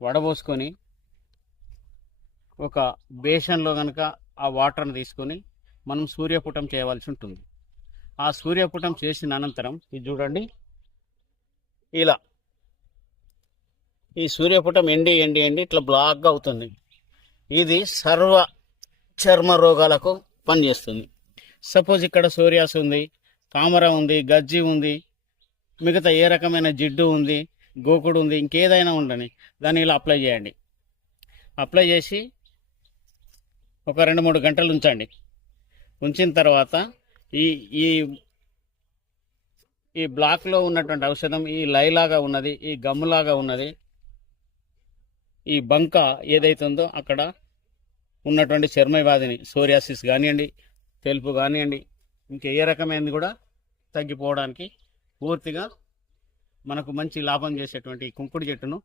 వడబోసుకొని ఒక బేషన్లో కనుక ఆ వాటర్ని తీసుకొని మనం సూర్యపుటం చేయవలసి ఉంటుంది. ఆ సూర్యపుటం చేసిన అనంతరం ఇది చూడండి, ఇలా ఈ సూర్యపుటం ఎండి ఎండి ఎండి ఇట్లా బ్లాక్గా అవుతుంది. ఇది సర్వ చర్మ రోగాలకు పనిచేస్తుంది. సపోజ్ ఇక్కడ సోరియాస్ ఉంది, తామర ఉంది, గజ్జి ఉంది, మిగతా ఏ రకమైన జిడ్డు ఉంది, గోకుడు ఉంది, ఇంకేదైనా ఉండని దాన్ని ఇలా అప్లై చేయండి. అప్లై చేసి ఒక 2-3 గంటలు ఉంచండి. ఉంచిన తర్వాత ఈ ఈ ఈ బ్లాక్లో ఉన్నటువంటి ఔషధం ఈ లైలాగా ఉన్నది, ఈ గమ్ములాగా ఉన్నది, ఈ బంక ఏదైతే ఉందో అక్కడ ఉన్నటువంటి చర్మ వ్యాధిని, సోరియాసిస్ కానివ్వండి, తెలుపు కానివ్వండి, ఇంకా ఏ రకమైనది కూడా తగ్గిపోవడానికి పూర్తిగా మనకు మంచి లాభం చేసేటువంటి కుంకుడు చెట్టును